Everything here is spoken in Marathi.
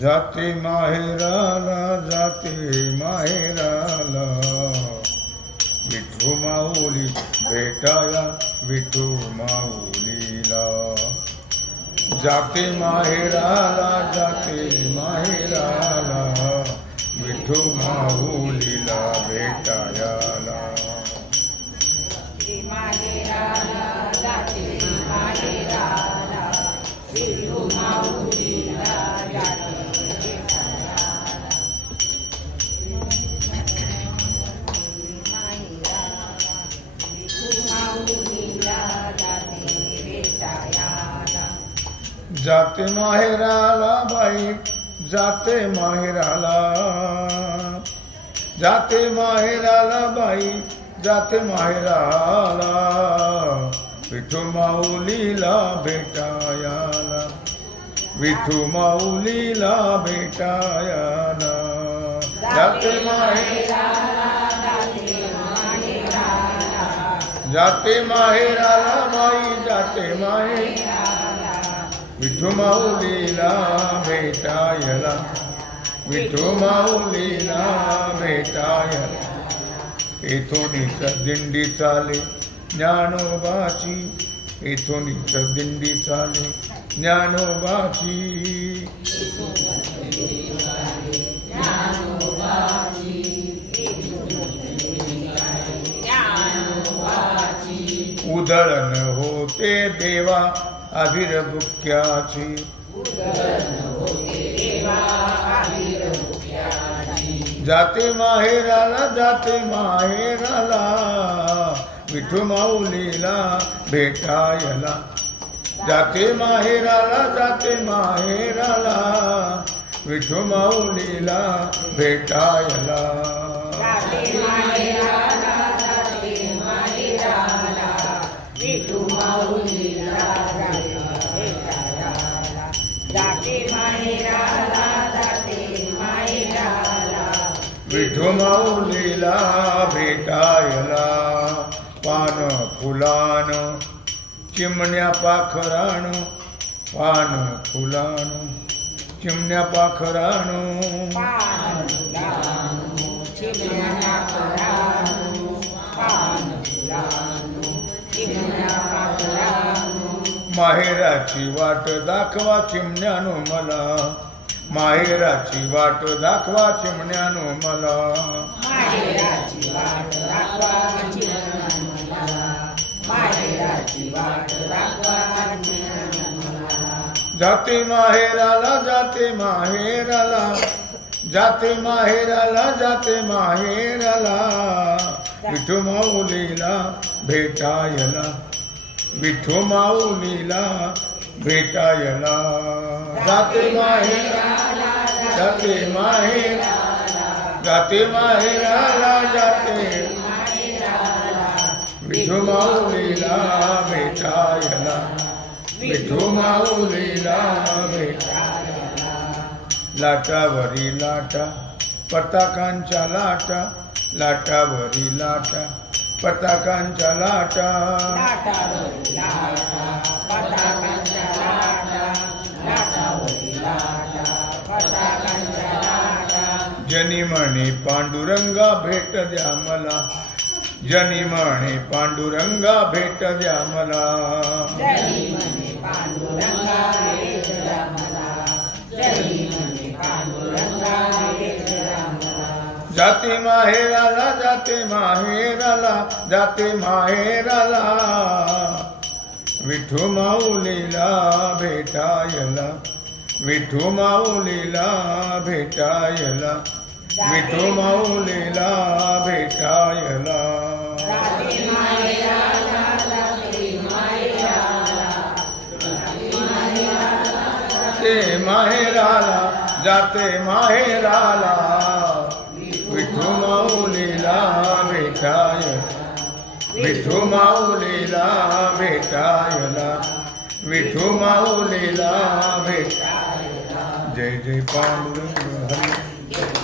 जाते माहेराला जाते माहेराला. विठू माऊली भेटाया विठू माऊ. जाते माहेराला जाते माहेराला विठू माहुलीला भेटाया. जाते माहेराला बाई जाते माहेराला. जाते माहेराला बाई जाते माहेराला. विठू माऊलीला भेटायाला. विठू माऊलीला भेटायाला. जाते माहेर जाते माहेराला बाई जाते माहेर विठू माऊलीला भेटायला. विठू माऊलीला भेटायला येथूनच दिंडी चाले. ज्ञानोबाची येथूनच दिंडी चाले. ज्ञानोबाची. उधळण होते देवा. अभिरभुक्याची। जाते माहेराला जाते माहेराला विठू माऊलीला भेटायला. जाते माहेराला जाते माहेराला विठू माऊलीला भेटायला. गमावलेला माऊलीला भेटायला. पान फुलान चिमण्या पाखराण पान फुलान चिमण्या पाखराण माहेराची वाट दाखवा चिमण्यानो मला. माहेराची वाट दाखवा चिमण्यानो मला. जाते माहेराला जाते माहेराला. जाते माहेराला जाते माहेराला. विठू माऊलीला भेटायला विठू माऊलीला भेटायला. जाते माहेरा जाते माहेर जाते माहेराला जाते विठू माऊलीला भेटायला. विठू माऊलीला भेटायला. लाटावरी लाटा पताकांच्या लाटा लाटावरी लाटा पताकांच्या लाटा. जनी म्हणे पांडुरंगा भेट द्या मला. जनी म्हणे पांडुरंगा भेट द्या मला. जाते माहेराला जाते माहेराला जाते माहेराला. विठू माऊलीला भेटायला विठू माऊलीला भेटायला. विठू माऊलीला भेटायला जाते माहेराला जाते माहेराला. ते माहेराला जाते माहेराला विठू माऊलीला भेटायला विठू माऊलीला भेटायला विठू माऊलीला भेट जय जय पांडुरंग हरी.